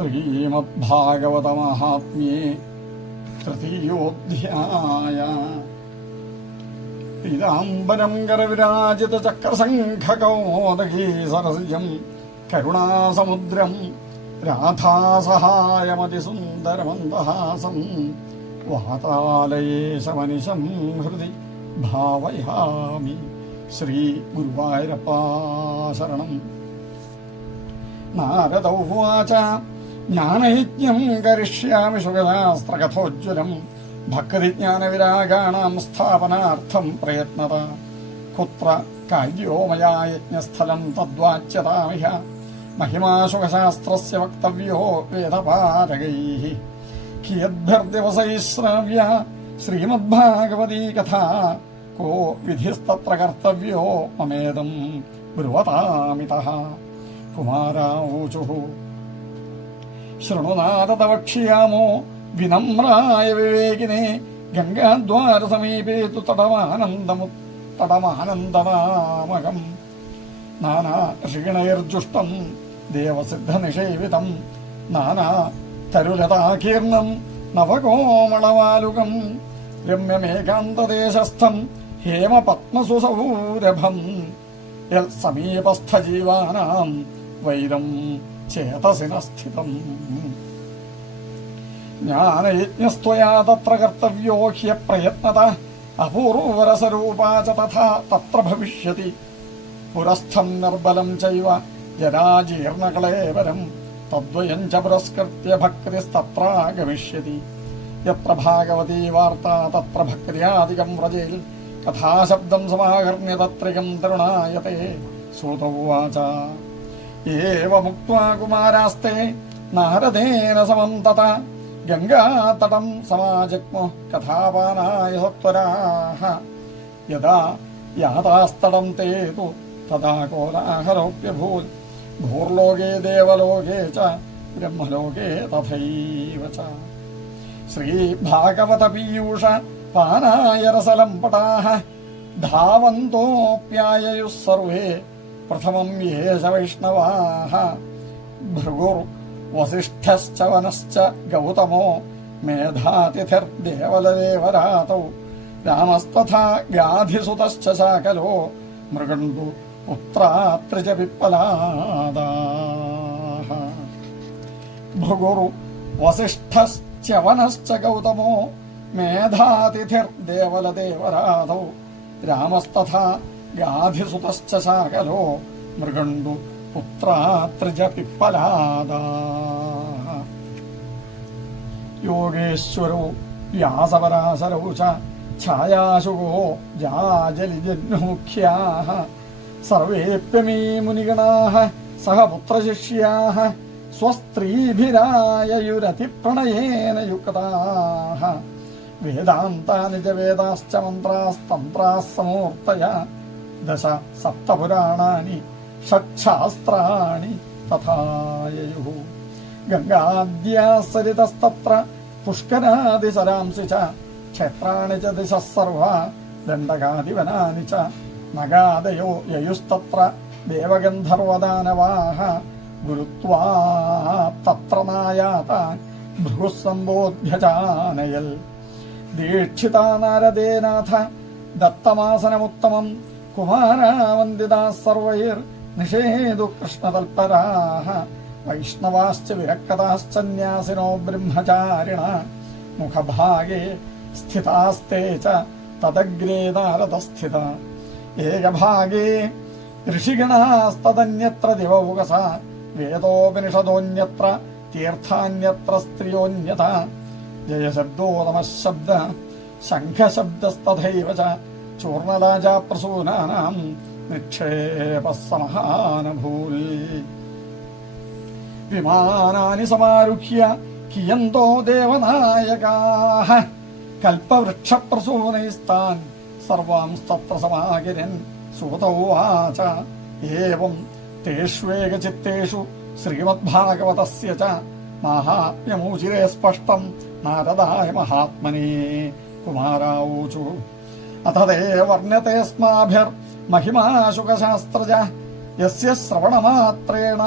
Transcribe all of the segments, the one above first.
ശ്രീമദ്ഭാഗവതമഹാത്മ്യേ തൃതീയോധ്യായ. പീതാംബരം കരവിരാജിത ചക്രശംഖകൗമോദകീ സരസിജം കരുണാസമുദ്രം രാധാസഹായമതിസുന്ദരമന്ദഹാസം വാതാലയേശമനിശം ഹൃദി ഭാവയാമി. ശ്രീ ഗുരുവായൂരപ്പാ ശരണം. നാരദ ഉവാച ജ്ഞാനയജ്ഞം കരിഷ്യാമി ശുഗശാസ്ത്രകഥോജ്വലം ഭക്തിജ്ഞാനവിരാഗാണാം സ്ഥാപനാർത്ഥം പ്രയത്നത. കുത്ര കാര്യോ മയാ യജ്ഞസ്ഥലം തദ്വാച്യതാമിഹ മഹിമാ ശുഗശാസ്ത്രസ്യ വക്തവ്യോ വേദപാരകൈഃ. കിയദ്ഭിർദിവസൈഃ ശ്രാവ്യ ശ്രീമദ്ഭാഗവതീ കഥാ കോ വിധിസ്തത്ര കർത്തവ്യോ മമേദം ബ്രുവതാമിതഃ. കുമാരാവൂചുഃ ശൃണുനാരദ വക്ഷ്യാമോ വിനമ്രായ വിവേകിനെ ഗംഗാദ്വാരസമീപേ തു തടമാനന്ദനാമകം. നാനാ ഋഷിഗണൈർജുഷ്ടം ദേവസിദ്ധനിഷേവിതം നാനാ തരുലതാകീർണം നവകോമളവാലുകം രമ്യമേകാന്തദേശസ്ഥം ഹേമപത്മസുസൗരഭം യൽ സമീപസ്ഥജീവാനാം വൈരം ചേതസിന സ്ഥിതം. ജ്ഞാനയജ്ഞസ്ത്വയാ തത്ര കർത്തവ്യോ ഹ്യപ്രയത്നത അപൂർവരസരൂപാ ച തഥാ തത്ര ഭവിഷ്യതി. പുരസ്ഥം നിർബലം ചൈവ ജരാജീർണകളേവരം തദ്വയം ച പുരസ്കൃത്യ ഭക്തിസ്തത്രാഗമിഷ്യതി. യത്ര ഭാഗവതീ വാർത്താ തത്ര ഭക്ര്യാദികം വ്രജേൽ കഥാശബ്ദം സമാകർണ്യ തത്രികം തരുണായത്തെ. സൂത ഉവാച ഏവമുക്ത്വാ കുമാരാസ്തേ നാരദേന സമം തത ഗംഗാതടം സമാജഗ്മുഃ കഥാപാനായ സത്വരാഃ. യദാ യാതാസ്തടം തേ തു തദാ കോലാഹലോപ്യഭൂത്. ഭൂർലോകേ ദേവലോകേ ച ബ്രഹ്മലോകേ തഥൈവ ച. ശ്രീഭാഗവത പീയൂഷ പാനായ രസലംപടാഃ ധാവന്തോപ്യായയുഃ സർവേ പ്രഥമം യേശ വൈഷ്ണവാഃ. ഭൃഗുർവസിഷ്ഠശ്ച വനശ്ച ഗൗതമോ മേധാതിഥിർദേവലദേവരാതൗ രാമസ്തഥാ ഗാധിസുതശ്ച ശാകലോ മൃഗണ്ഡു പുത്രാത്രി ച പിപ്പലാദാഃ. ഭൃഗുർവസിഷ്ഠശ്ച വനശ്ച ഗൗതമോ മേധാതിഥിർദേവലദേവരാതൗ രാമസ്തഥാ ഗാധിസുതശ്ച ശാകലോ മൃഗണ്ഡു പുത്രാത്രി ച പിപ്പലാദാഃ. യോഗേശ്വരോ വ്യാസപരാശരൗ ച ഛായാശുകോ ജാജലിജന്മുഖ്യാഃ. സർവേപ്യമീ മുനിഗണാഃ സഹ പുത്രശിഷ്യാഃ സ്വസ്ത്രീഭിരായയുരതിപ്രണയേന യുക്താഃ. വേദാന്താനി ച വേദാശ്ച മന്ത്രാസ്തന്ത്രാഃ സമൂർത്തയ ദശ സപ്തപുരാണാനി ഷഡ്ശാസ്ത്രാണി തഥായയുഃ. ഗംഗാദ്യാഃ സരിതസ്തത്ര പുഷ്കരാദിസരാംസി ച ക്ഷേത്രാണി ച ദിശഃ സർവാ ദണ്ഡകാദിവനാനി ച. നഗാദയോ യയുസ്തത്ര ദേവഗന്ധർവദാനവാഃ. ഗുരുത്വാ തത്ര നായാതാൻ ഭൃഗുഃ സംബോധ്യ ചാനയൽ. ദീക്ഷിതാ നാരദേനാഥ ദത്തമാസനമുത്തമം കുമാരാവന്ദിതാഃ സർവൈർ നിഷേധു കൃഷ്ണതൽപരാഃ. വൈഷ്ണവാശ്ച വിരക്തതാശ്ചന്യാസിനോ ബ്രഹ്മചാരിണ മുഖഭാഗേ സ്ഥിതാസ്തേ ച തദഗ്രേ നാരദസ്ഥിത. ഏകഭാഗേ ഋഷിഗണാസ്തദന്യത്ര ദിവൗകസ വേദോപനിഷദോന്യത്ര തീർത്ഥാന്യത്ര സ്ത്രിയോന്യത. ജയശബ്ദോ നമഃശബ്ദ ശംഖശബ്ദസ്തഥൈവ ച ചൂർണരാജാപ്രസൂനാനാം നിക്ഷേപഃ സമഹാനഭൂൽ. വിമാനാനി സമാരുഹ്യ കിയന്തോ ദേവനായകാഃ കൽപ്പവൃക്ഷപ്രസൂനൈസ്താൻ സർവാംസ്തത്ര സമാകിരൻ. സൂത ഉവാച ഏവം തേഷ്വേകചിത്തേഷു ശ്രീമദ്ഭാഗവതസ്യ ച മാഹാത്മ്യമൂചിരേ സ്പഷ്ടം നാരദായ മഹാത്മനേ. കുമാരാവൂചു അഥ തേ വർണ്യതേസ്മാഭിർമഹിമാ ശുകശാസ്ത്രജ യസ്യ ശ്രവണമാത്രേണ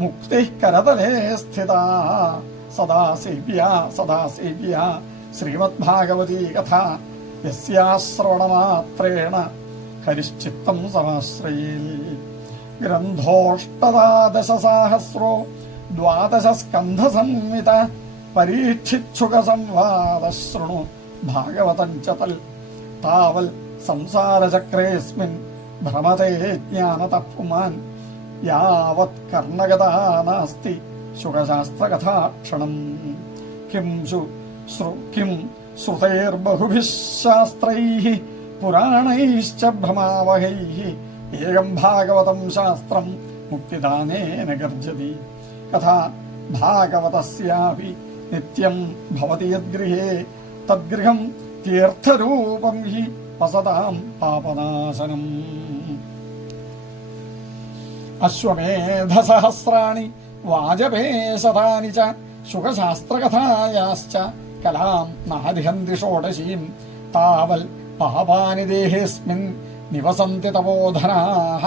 മുക്തിഃ കരതലേ സ്ഥിതാ സദാ സേവ്യ ശ്രീമദ്ഭാഗവതീ കഥ യസ്യാശ്രവണമാത്രേണ ഹരിശ്ചിത്തം സമാശ്രയേൽ. ഗ്രന്ഥോഷ്ടദശസഹസ്രോ 12 സ്കന്ധസംഹിത പരീക്ഷിച്ഛുകസംവാദശൃണു ഭാഗവതം ച തൽ. താവൽ സംസാരചക്രേസ്മിൻ ഭ്രമതേ ജ്ഞാനതഃ പുമാൻ യാവത് കർണഗതാ നാസ്തി ശുകശാസ്ത്രകഥാക്ഷണം. കിം ശ്രുതൈർബഹുഭിഃ ശാസ്ത്രൈഃ പുരാണൈശ്ച ഭ്രമാവഹൈഃ ഏകം ഭാഗവതം ശാസ്ത്രം മുക്തിദാനേന ഗർജതി. കഥാ ഭാഗവതസ്യാപി നിത്യം ഭവതി യദ്ഗൃഹേ തദ്ഗൃഹം തീർത്ഥരൂപം ഹി വസതാം പാപനാശനം. അശ്വമേധസഹസ്രാണി വാജപേശതാനി ച ശുകശാസ്ത്രകഥായാശ്ച കലാം നാരിഹന്തി ഷോഡശീം. താവൽ പാപാനി ദേഹേസ്മിൻ നിവസന്തി തപോധനാഃ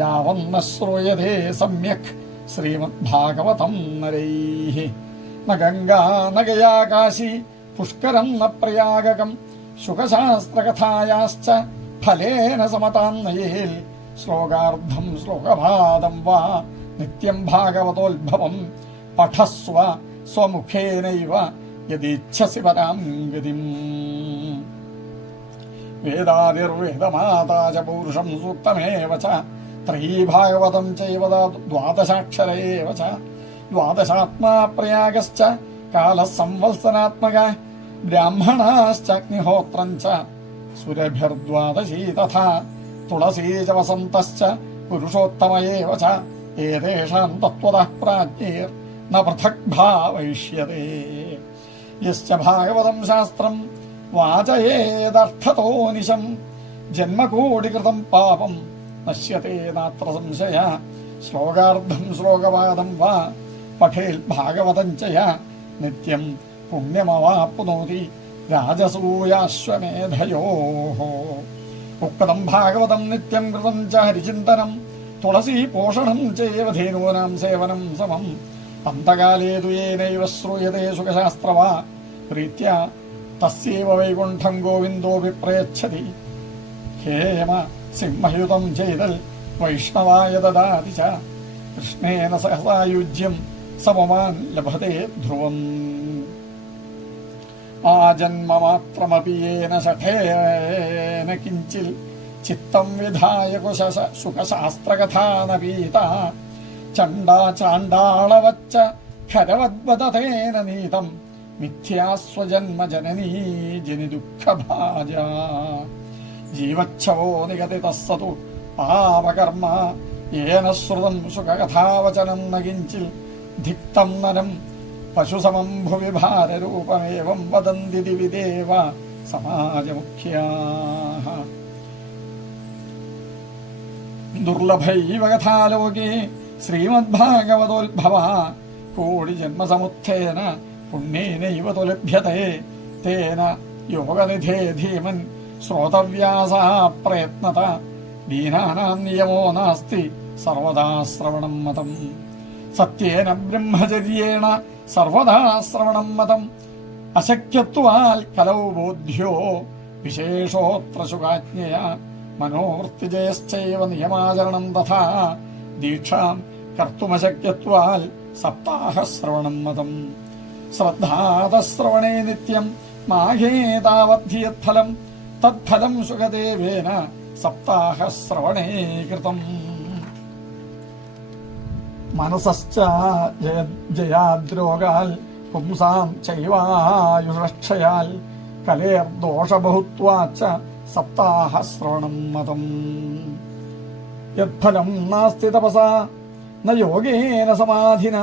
യാവന്ന ശ്രൂയതേ സമ്യക് ശ്രീമദ്ഭാഗവതം നരൈഃ. ന ഗംഗാ ന ഗയാ കാശി പുഷ്കരം ന പ്രയാഗകം ശുകശാസ്ത്രകഥായാശ്ച ഫലേന സമതാം നയേൽ. ശ്ലോകാർദ്ധം ശ്ലോകപാദം വാ നിത്യം ഭാഗവതോത്ഭവം പഠസ്വ സ്വമുഖേനൈവ യദീച്ഛസി പരാം ഗതിം. വേദാദിർവേദമാതാ ച പൗരുഷം സൂക്തമേവ ച ത്രയീ ഭാഗവതം ചൈവ 12 ഏവ ച. 12 പ്രയാഗശ്ച കാലഃ സംവത്സരാത്മകഃ ബ്രാഹ്മണാശ്ചഗ്നിഹോത്രം ച സുരഭിർ12 തഥാ തുളസീ ച വസന്തശ്ച പുരുഷോത്തമ ഏവ ച. ഏതേഷാം തത്വതഃ പ്രാജ്ഞൈർ ന പൃഥക് ഭാവയിഷ്യതേ. യശ്ച ഭാഗവതം ശാസ്ത്രം വാചയേദർത്ഥതോ നിശം ജന്മകോടികൃതം പാപം നശ്യത്തെ നാത്ര സംശയ. ശ്ലോകാർദ്ധം ശ്ലോകപാദം വാ പഠേൽ ഭാഗവതം ച യ നിത്യം പുണ്യമവാപ്നോതി രാജസൂയാശ്വമേധയോഃ. ഉക്തം ഭാഗവതം നിത്യം കൃതം ച ഹരിചിന്തനം തുളസീ പോഷണം ചൈവ ധേനൂനാം സേവനം സമം. അന്തകാലേ തു യേനൈവ ശ്രൂയതേ ശുകശാസ്ത്രവാ പ്രീത്യാ തസ്യൈവ വൈകുണ്ഠം ഗോവിന്ദോപി പ്രയച്ഛതി. ഹേമ സിംഹയുതം ചെയ്തൽ വൈഷ്ണവായ ദദാതി ച കൃഷ്ണേന സഹസായുജ്യം സമമാൻ ലഭതേ ധ്രുവം. ആജന്മമാത്രമപി യേന ശഠേന കിഞ്ചിൽ ചിത്തം വിധായ ശുകശാസ്ത്രകഥാനപീത. ചണ്ഡാളവച്ച ഖരവദ്വതേന നീതം മിഥ്യാസ്വജന്മ ജനനീ ജനിദുഃഖഭാജ. ജീവച്ഛവോ നിഗതിതഃ സതു പാപകർമ്മ യേന ശ്രുതം ശുകകഥാവചനം ന കിഞ്ചിൽ ധിക്തം നരം പശുസമം ഭുവി ഭാരരൂപമേവം വദന്തി ദിവി ദേവ സമാജമുഖ്യാഃ. ദുർലഭൈവ കഥാലോകേ ശ്രീമദ്ഭാഗവതോത്ഭവ കോടിജന്മസമുത്ഥേന പുണ്യേനൈവ തു ലഭ്യത്തെ. തേന യോഗനിധേ ധീമൻ ശ്രോതവ്യാസാ പ്രയത്നത. ദീനാനാം നിയമോ നാസ്തി സർവദാ ശ്രവണം മതം. സത്യേന ബ്രഹ്മചര്യേണ സർവദാ ശ്രവണം മതം. അശക്യത്വാൽ കലൗ ബോധ്യോ വിശേഷോത്ര ശുകാജ്ഞയാ. മനോവൃത്തിജയശ്ചൈവ നിയമാചരണം തഥാ. ദീക്ഷാം കർത്തുമശക്യത്വാൽ സപ്താഹശ്രവണം മതം. ശ്രദ്ധാതശ്രവണേ നിത്യം മാഘേ താവദ്ധിയത്ഫലം. തത്ഫലം ശുകദേവേന സപ്താഹശ്രവണേ കൃതം. മനസശ്ച ജയാദ്രോഗാൽ പുംസാം ചൈവായുഷക്ഷയാൽ കലേർദോഷബഹുത്വാച്ച സപ്താഹശ്രവണം മതം. യത്ഫലം നാസ്തി തപസാ ന യോഗേന സമാധിന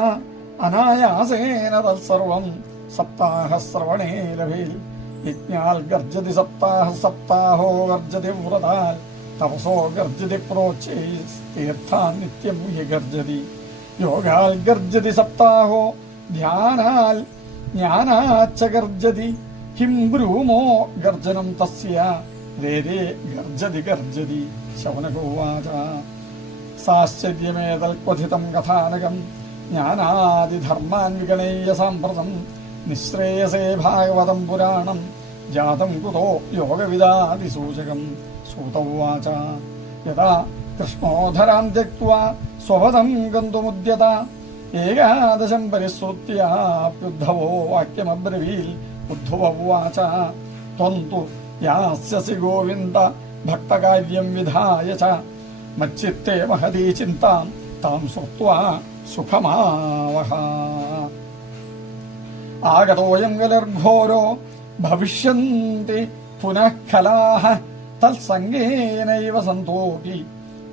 അനായാസേന തത്സർവം സപ്താഹശ്രവണേ ലഭേൽ. യജ്ഞാൽ ഗർജതി സപ്താഹ സപ്താഹോ ഗർജതി വ്രതാൽ തപസോ ഗർജതി പ്രോച്ചൈസ്തീർത്ഥാൻ നിത്യം ഹി ഗർജതി. യോഗാൽ ഗർജതി സപ്താഹോ ധ്യാനാൽ ജ്ഞാനാച്ച ഗർജതി. കിം ബ്രൂമോ ഗർജനം തസ്യ രേ ഗർജതി ഗർജതി. ശൗനകോവാച സാശ്ചര്യമേതൽക്വഥിതം കഥാനകം ജ്ഞാനാദിധർമാൻ വിഗണയ്യ സാമ്പ്രതം നിശ്രേയസേ ഭാഗവതം പുരാണം ജാതം കുതോ യോഗവിദാതിസൂചകം. സൂത ഉവാച യഥാ കൃഷ്ണോധരാം ത്യക്ത്വാ സ്വപദം ഗന്തുമുദ്യത ഏകാദശം പരിശ്രുത്യാപ്യുദ്ധവോ വാക്യമബ്രവീൽ. ഉദ്ധവ ഉവാച ത്വം തു യാസ്യസി ഗോവിന്ദ ഭക്തകാര്യം വിധായ ച മച്ചിത്തെ മഹതീ ചിന്താം താം ശ്രുത്വാ സുഖമാവഹ. ആഗതോയം കലർഘോരോ ഭവിഷ്യന്തി പുനഃ ഖലാഃ തത്സംഗേനൈവ സന്തോപി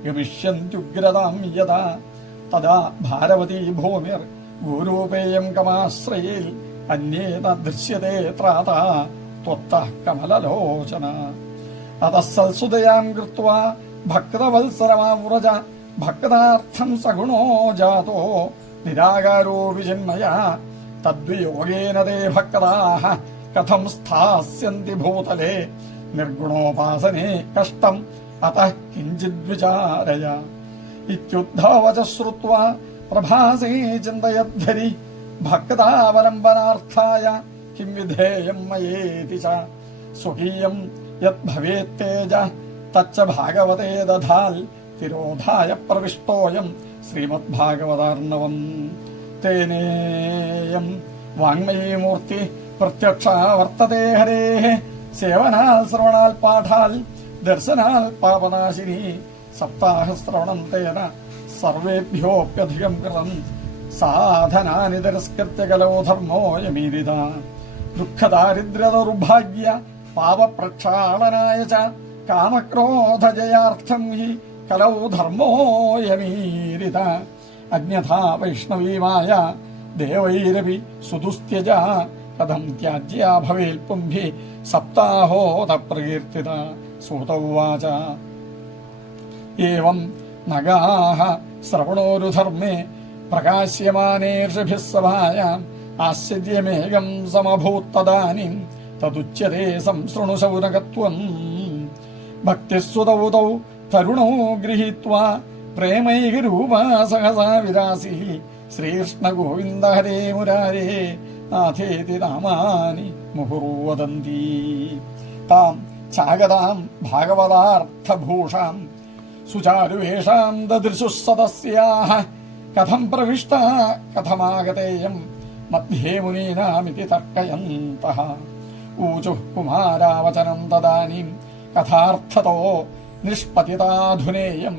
ഗമിഷ്യന്ത്യുഗ്രതാം യഥാ തദാ ഭാരവതീ ഭൂമിർ ഗുരൂപേയം കമാശ്രയേൽ അന്യേന ദൃശ്യതേ ത്രാതാ ത്വത്തഃ കമലലോചന. അതഃ സൽസുതയാം കൃത്വാ ഭക്തവത്സരമാവ്രജ ഭക്താർത്ഥം സഗുണോ ജാതോ നിരാകാരോ വിചിന്മയാ. തദ്വിയോഗേന തേ ഭക്താഃ കഥം സ്ഥാസ്യന്തി ഭൂതലേ നിർഗുണോപാസനേ കഷ്ടം അതഃ കിഞ്ചിദ്വിചാരയ. ഇത്യുദ്ധവച ശ്രുത്വാ പ്രഭാസേ ചിന്തയദ്ധരി ഭക്താവലംബനാർത്ഥായ കിം വിധേയം മയേതി ച. സ്വകീയം യദ്ഭവേത്തേജ തച്ച ഭാഗവതേ ദധാൽ തിരോധായ പ്രവിഷ്ടോയം ശ്രീമദ്ഭാഗവതാർണവം. തേനേയം വാങ്മയീമൂർത്തി പ്രത്യക്ഷ വർത്തതേ ഹരേഃ സേവനാൽ ശ്രവണാൽ പാഠാൽ ദർശനാൽ പാപനാശിനി. സപ്താഹശ്രവണം തേന സർവേഭ്യോപ്യധികം കൃതം സാധനാനി തിരസ്കൃത്യ കലോ ധർമ്മോയമീരിത. ദുഃഖദാരിദ്ര്യദൗർഭാഗ്യ പാപപ്രക്ഷാളനായ ച കാമക്രോധജയാർത്ഥം ഹി കലൗ ധർമ്മോയമീരിത. അന്യഥാ വൈഷ്ണവീമായ ദേവൈരപി സുദുസ്ത്യജ കഥം ത്യാജ്യാ ഭവേൽ പുംഭി സപ്താഹോത പ്രകീർത്തിത. സൂത ഉവാച ഏവം നഗാഃ ശ്രവണോരുധർമ്മേ പ്രകാശ്യമാനേർഷിഭിः സഭായാം ആശ്ചര്യമേകം സമഭൂത്തദാനീം തദുച്യതേ സംശൃണു ശൗനകത്വം. ഭക്തിസ്വതൗതൗ തരുണോ ഗൃഹീത്വാ പ്രേമൈകരൂപാ സഹസാ വിരാസി. ശ്രീകൃഷ്ണ ഗോവിന്ദ ഹരേ മുരാരേ നാഥേതി നാമാനി മുഹുർവദന്തി. താം ചാഗതാം ഭാഗവതാർത്ഥഭൂഷാം സുചാരുവേഷാം ദദൃശുഃ സദസ്യാഃ കഥം പ്രവിഷ്ടാ കഥമാഗതേയം മധ്യേ മുനീനാമിതി തർക്കയന്തഃ. ഊചുഃ കുമാരാവചനം തദാനീം കഥാർത്ഥതോ നിഷ്പതിതാധുനേയം.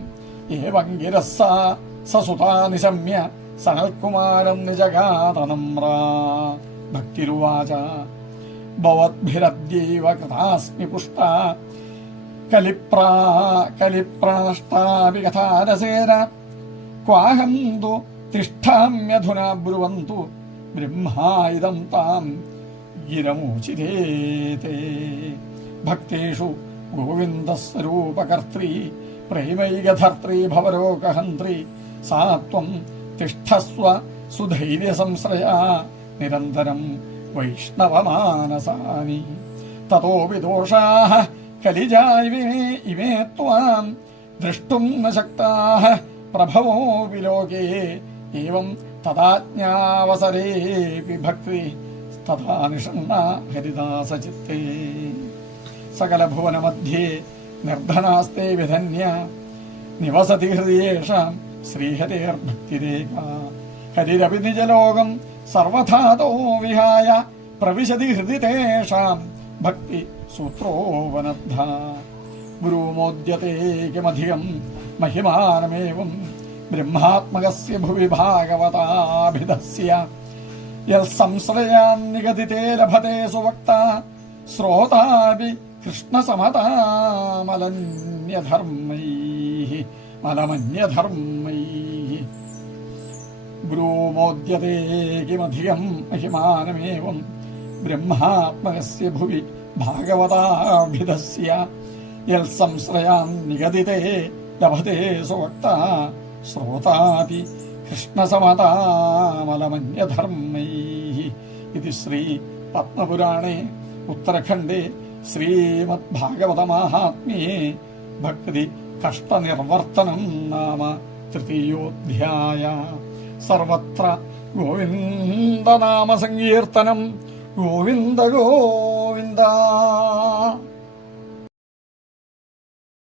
ഏവം ഗിരഃ സസുതാ നിശമ്യ സനൽകുമാരം നിജഗാതനമ്രാ. ഭക്തിരുവാച ഭവദ്ഭിരദ്യൈവ കൃതാസ്മി പുഷ്ടാ കലിപ്രണഷ്ടാപി കഥാരസേന ക്വാഹം തു തിഷ്ഠാമ്യധുനാ ബ്രുവന്തു ബ്രഹ്മാ ഇദം താം ഗിരമൂചിരേതേ. ഭക്തേഷു ഗോവിന്ദസ്വരൂപകർत्री പ്രേമൈകധർत्री ഭവരോഗഹന്ത്രി. സാ ത്വം തിഷ്ഠസ്വ സുധൈര്യസംശ്രയാ നിരന്തരം വൈഷ്ണവമാനസാനി. തതോ വിദോഷാഃ കലിജായിമേ ത്വാം ദ്രഷ്ടും ന ശക്താഃ പ്രഭവോ വിലോകേ. ഏവം തദാജ്ഞാവസരേപി ഭക്തി തഥാ നിഷണ്ണാ ഹരിദാസചിത്തേ. സകലഭുവനമധ്യേ നിർധനാസ്തേ വിധന്യ നിവസതി ഹൃദയേഷാം ശ്രീഹരേർഭക്തിരേഖാ. ഹരിരപി നിജലോകം സർവഥാതോ വിഹായ പ്രവിശതി ഹൃദി തേഷാം ഭക്തി സൂത്രോപനദ്ധ. ഗുരുമോദ്യതേകമധികം മഹിമാനമേവം ബ്രഹ്മാത്മകസ്യ ഭുവി ഭാഗവതാഭിധസ്യ. യൽസംശ്രയാൻ നിഗദിതേ ലഭത്തെ സുവക്ത ശ്രോതാപി കൃഷ്ണസമതാമലന്യധർമ്മൈഃ മലമന്യധർമ്മൈഃ. ബ്രൂമോദ്യതേകിമധികം മഹിമാനമേവം ബ്രഹ്മാത്മകസ്യ ഭുവി ഭാഗവതാഭിധസ്യ. യൽസംശ്രയാൻ നിഗദിതേ ലഭത്തെ സുവക്ത ശ്രോതാപി കൃഷ്ണസമതാമലമന്യധർമ്മൈഃ. ഇത് ശ്രീ പത്മപുരാണേ ഉത്തരഖണ്ഡേ ശ്രീമദ്ഭാഗവതമാഹാത്മ്യേ ഭക്തി കഷ്ടനിർവർത്തനം നാമ തൃതീയോധ്യായ. സർവത്ര ഗോവിന്ദനാമസങ്കീർത്തനം. ഗോവിന്ദ ഗോവിന്ദ.